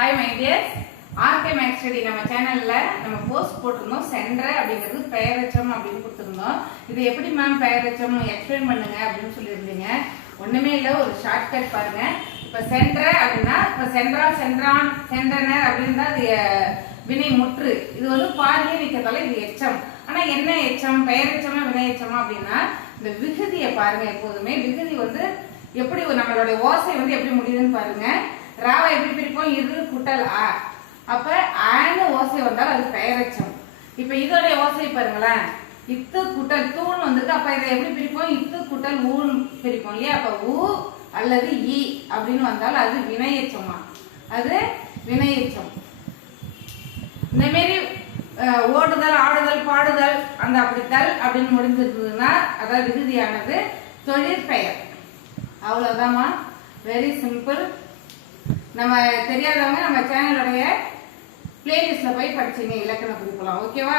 Hi my dears RK maths study நம்ம சேனல்ல நம்ம போஸ்ட் போட்டிருந்தோம். சென்ற அப்படிங்கிறது பெயரச்சம் அப்படின்னு கொடுத்துருந்தோம். இது எப்படி மேம் பெயரச்சம் எக்ஸ்பிளைன் பண்ணுங்க அப்படின்னு சொல்லியிருந்தீங்க. ஒண்ணுமே இல்லை ஒரு ஷார்ட்கட் பாருங்க. இப்ப சென்ற அப்படின்னா இப்ப சென்றா சென்றான் சென்றனர் அப்படின்னு தான் அது வினை முற்று. இது வந்து பாதியே நிற்கிறதால இது எச்சம். ஆனா என்ன எச்சம்? பெயரெச்சமா வினை எச்சமா அப்படின்னா இந்த விகுதியை பாருங்க எப்போதுமே. விகுதி வந்து எப்படி நம்மளுடைய ஓசை வந்து எப்படி முடியுதுன்னு பாருங்க. ராவை எப்படி இரு குட்டல் ஆ அப்ப ஆன்னு ஓசை வந்தால் அது பெயரச்சம் இப்ப இதோடைய ஓசை பாருங்களேன். இத்து குட்டல் தூண் வந்திருக்கு. அப்ப இதை எப்படி பிரிப்போம்? இத்து குட்டல் ஊன் பிரிப்போம் இல்லையா? அப்ப ஊ அல்லது ஈ அப்படின்னு வந்தால் அது வினையச்சமா? அது வினையச்சம். இந்த மாரி ஓடுதல் ஆடுதல் பாடுதல் அந்த அப்படித்தல் அப்படின்னு முடிஞ்சிருந்ததுன்னா அதாவது விகுதியானது தொழிற்பெயர். அவ்வளவுதாம்மா. வெரி சிம்பிள் நம்ம தெரியாதவங்க நம்ம சேனலுடைய பிளேலிஸ்ட்ல போய் படிச்சீங்க இலக்கண குறிப்பெல்லாம் ஓகேவா